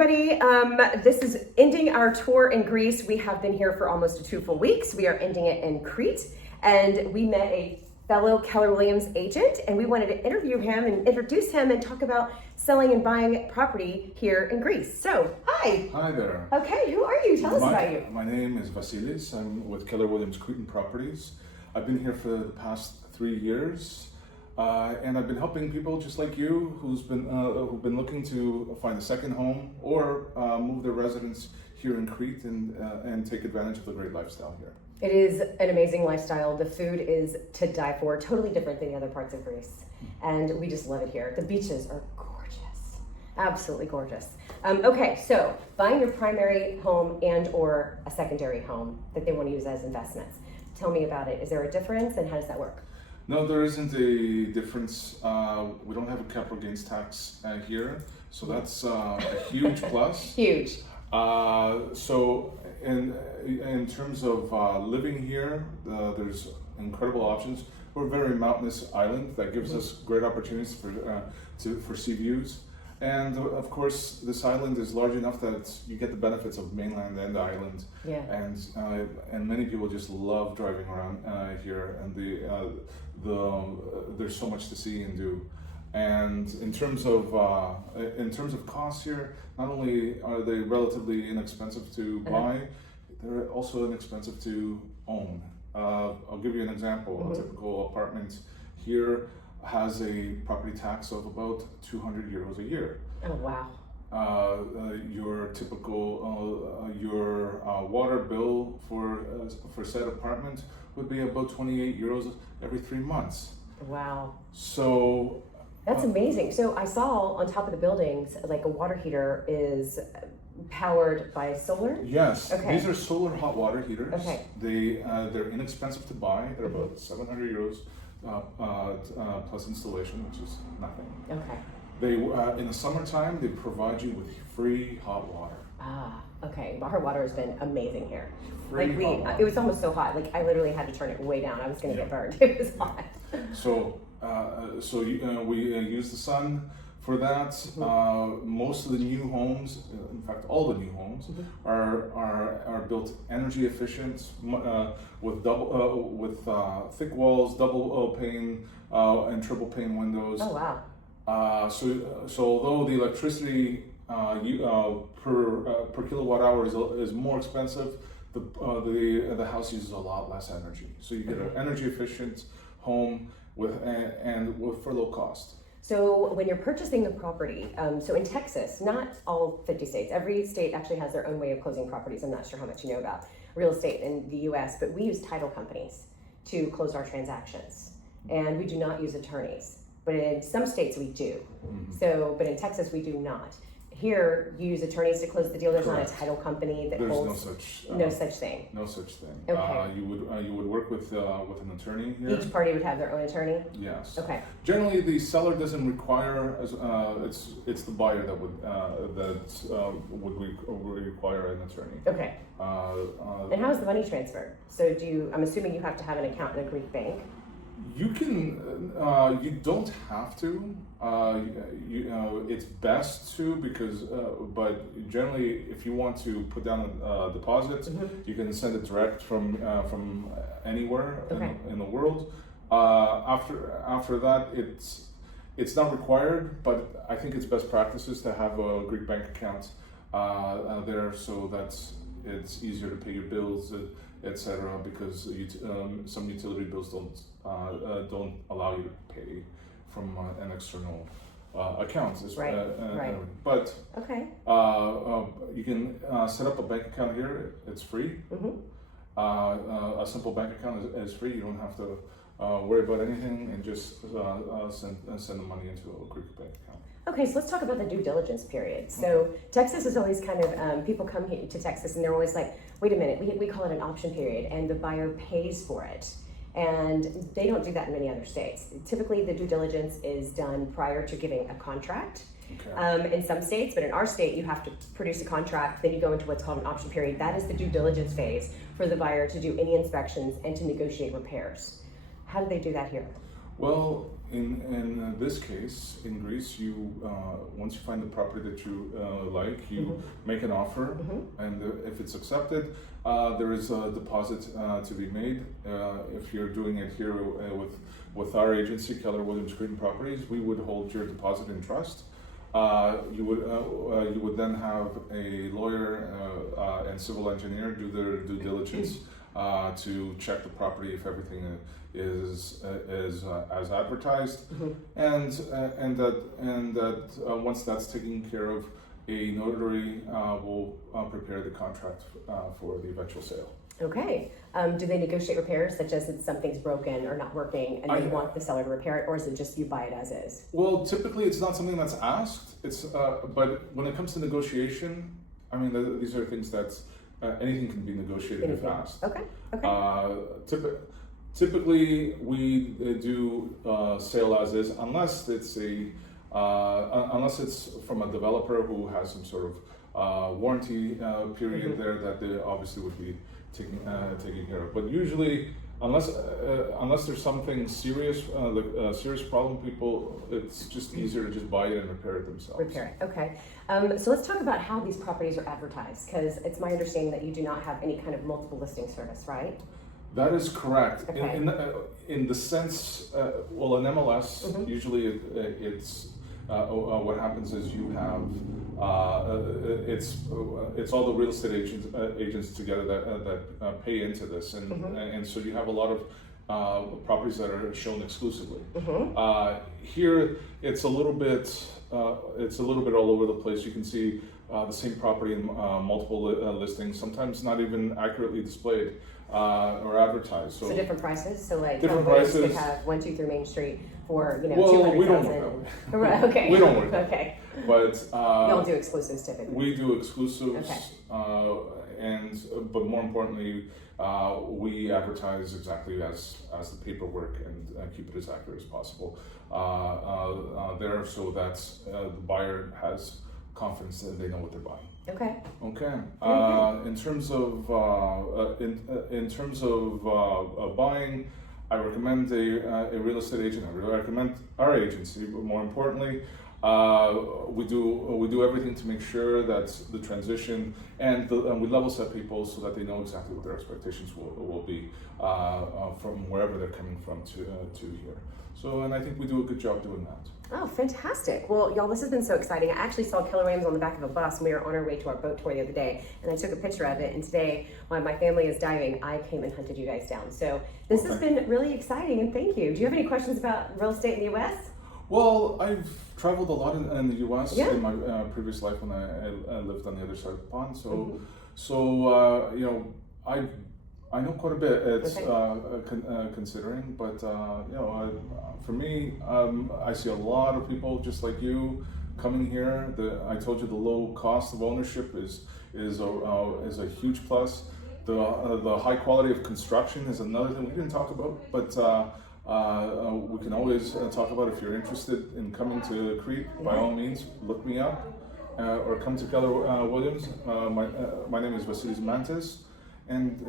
everybody. This is ending our tour in Greece. We have been here for almost 2 full weeks. We are ending it in Crete, and we met a fellow Keller Williams agent, and we wanted to interview him and introduce him and talk about selling and buying property here in Greece. So, hi. Hi there. Okay, who are you? Tell us about you. My name is Vasilis. I'm with Keller Williams Cretan Properties. I've been here for the past 3 years. And I've been helping people just like you who've been looking to find a second home or move their residence here in Crete and take advantage of the great lifestyle here. It is an amazing lifestyle. The food is to die for, totally different than the other parts of Greece. And we just love it here. The beaches are gorgeous, absolutely gorgeous. Okay, so buying your primary home and or a secondary home that they want to use as investments. Tell me about it. Is there a difference and how does that work? No, there isn't a difference. We don't have a capital gains tax here, so that's a huge plus. Huge. So in terms of living here, there's incredible options. We're a very mountainous island that gives us great opportunities for sea views. And of course, this island is large enough that you get the benefits of mainland and the island. Yeah. And many people just love driving around here, and there's so much to see and do. And in terms of costs here, not only are they relatively inexpensive to buy, they're also inexpensive to own. I'll give you an example. A typical apartment here has a property tax of about 200 euros a year. Oh, wow. Your typical your water bill for said apartment would be about 28 euros every 3 months. Wow. So that's amazing. So I saw on top of the buildings, like a water heater is powered by solar? Yes. Okay. These are solar hot water heaters. Okay. They're inexpensive to buy. They're about 700 euros plus installation, which is nothing. Okay. They in the summertime they provide you with free hot water. Ah, okay. Our water has been amazing here. Free Like hot water. it was almost so hot. Like I literally had to turn it way down. I was going to get burned. It was hot. So we use the sun for that. Most of the new homes, in fact, all the new homes, are built energy efficient with thick walls, double pane and triple pane windows. Oh wow. So although the electricity per kilowatt hour is more expensive, the house uses a lot less energy. So you get an energy efficient home for low cost. So when you're purchasing the property, so in Texas, not all 50 states, every state actually has their own way of closing properties. I'm not sure how much you know about real estate in the US, but we use title companies to close our transactions. And we do not use attorneys. But in some states we do. So, but in Texas we do not. Here, you use attorneys to close the deal. There's not a title company that holds. No such thing. No such thing. Okay. You would work with an attorney here. Each party would have their own attorney. Yes. Okay. Generally, the seller doesn't require. It's the buyer that would require an attorney. Okay. And how is the money transferred? So I'm assuming you have to have an account in a Greek bank. You can. You don't have to. It's best to because. But generally, if you want to put down a deposit, you can send it direct from anywhere in the world. After that, it's not required, but I think it's best practices to have a Greek bank account there, so that it's easier to pay your bills, etc. Because some utility bills don't allow you to pay from an external account. Right. But okay. You can set up a bank account here. It's free. A simple bank account is free. You don't have to worry about anything and just send the money into a Greek bank account. Okay, so let's talk about the due diligence period. So Texas is always kind of, people come here to Texas and they're always like, wait a minute, we call it an option period and the buyer pays for it. And they don't do that in many other states. Typically the due diligence is done prior to giving a contract. Okay. In some states, but in our state, you have to produce a contract, then you go into what's called an option period. That is the due diligence phase for the buyer to do any inspections and to negotiate repairs. How do they do that here? Well, in this case, in Greece, you once you find the property that you like, you make an offer, and if it's accepted, there is a deposit to be made. If you're doing it here with our agency, Keller Williams Cretan Properties, we would hold your deposit in trust. You would then have a lawyer and civil engineer do their due diligence to check the property if everything is as advertised, and that once that's taken care of, a notary will prepare the contract for the eventual sale. Okay. Do they negotiate repairs, such as if something's broken or not working, and they want the seller to repair it, or is it just you buy it as is? Well, typically it's not something that's asked. It's but when it comes to negotiation, I mean, these are things that anything can be negotiated if asked. Okay. Okay. Typically, we do sale as is, unless it's from a developer who has some sort of warranty period there that they obviously would be taking care of. But usually, unless there's something serious, like a serious problem, it's just easier to just buy it and repair it themselves. Repair it. Okay. So let's talk about how these properties are advertised, because it's my understanding that you do not have any kind of multiple listing service, right? That is correct. Okay. In the sense, well, in MLS, usually it's what happens is you have it's all the real estate agents together that pay into this, and so you have a lot of properties that are shown exclusively. Here, it's a little bit all over the place. You can see the same property in multiple listings, sometimes not even accurately displayed or advertised. So different prices. So like different prices prices. could have 123 Main Street for Well, 200,000. we don't work that way. Right. Okay. We don't work that Okay. But Y'all do exclusives typically. we do exclusives, Okay. but more importantly, we advertise exactly as the paperwork and keep it as accurate as possible there, so that the buyer has confidence that they know what they're buying. Okay. Okay. In terms of buying, I recommend a real estate agent. I really recommend our agency, but more importantly, we do everything to make sure that the transition and we level set people so that they know exactly what their expectations will be from wherever they're coming from to here. So, and I think we do a good job doing that. Oh, fantastic. Well, y'all, this has been so exciting. I actually saw Keller Williams on the back of a bus, and we were on our way to our boat tour the other day, and I took a picture of it, and today, while my family is diving, I came and hunted you guys down. So this has been really exciting, and thank you. Do you have any questions about real estate in the U.S.? Well, I've traveled a lot in the U.S. Yeah. in my previous life when I lived on the other side of the pond. So, I know quite a bit. It's considering, but for me, I see a lot of people just like you coming here. I told you the low cost of ownership is a huge plus. The high quality of construction is another thing we didn't talk about, but we can always talk about. If you're interested in coming to Crete, by all means, look me up or come to Keller Williams. My name is Vasilis Mantis. And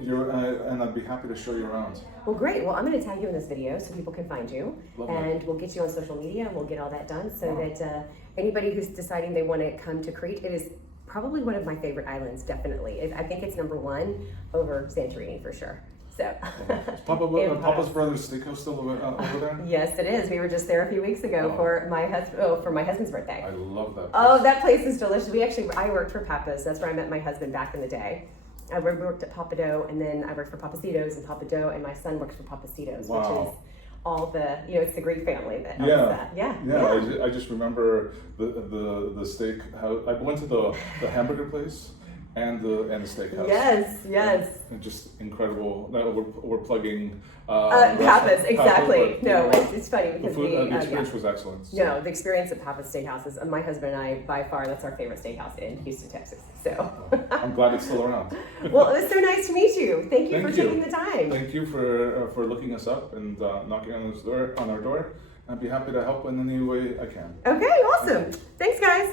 I'd be happy to show you around. Well, great. Well, I'm going to tag you in this video so people can find you. Lovely. And we'll get you on social media, and we'll get all that done so that anybody who's deciding they want to come to Crete, it is probably one of my favorite islands, definitely. I think it's number one over Santorini for sure. So. Is Papa's Brothers Steakhouse still over there? Yes, it is. We were just there a few weeks ago for my husband's birthday. I love that place. Oh, that place is delicious. I worked for Papa's. That's where I met my husband back in the day. I worked at Pappadeaux, and then I worked for Pappasito's and Pappadeaux, and my son works for Pappasito's, which is all the, it's the Greek family that owns that. Yeah. I just remember the steak house. I went to the hamburger place and the steakhouse. Yes. Just incredible. Now we're plugging Pappas, exactly. No, it's funny because the experience was excellent. No, the experience at Pappas Steakhouse is my husband and I, by far, that's our favorite steakhouse in Houston, Texas. So I'm glad it's still around. Well, it was so nice to meet you. Thank you for taking the time. Thank you for looking us up and knocking on our door. I'd be happy to help in any way I can. Okay, awesome. Thanks, guys.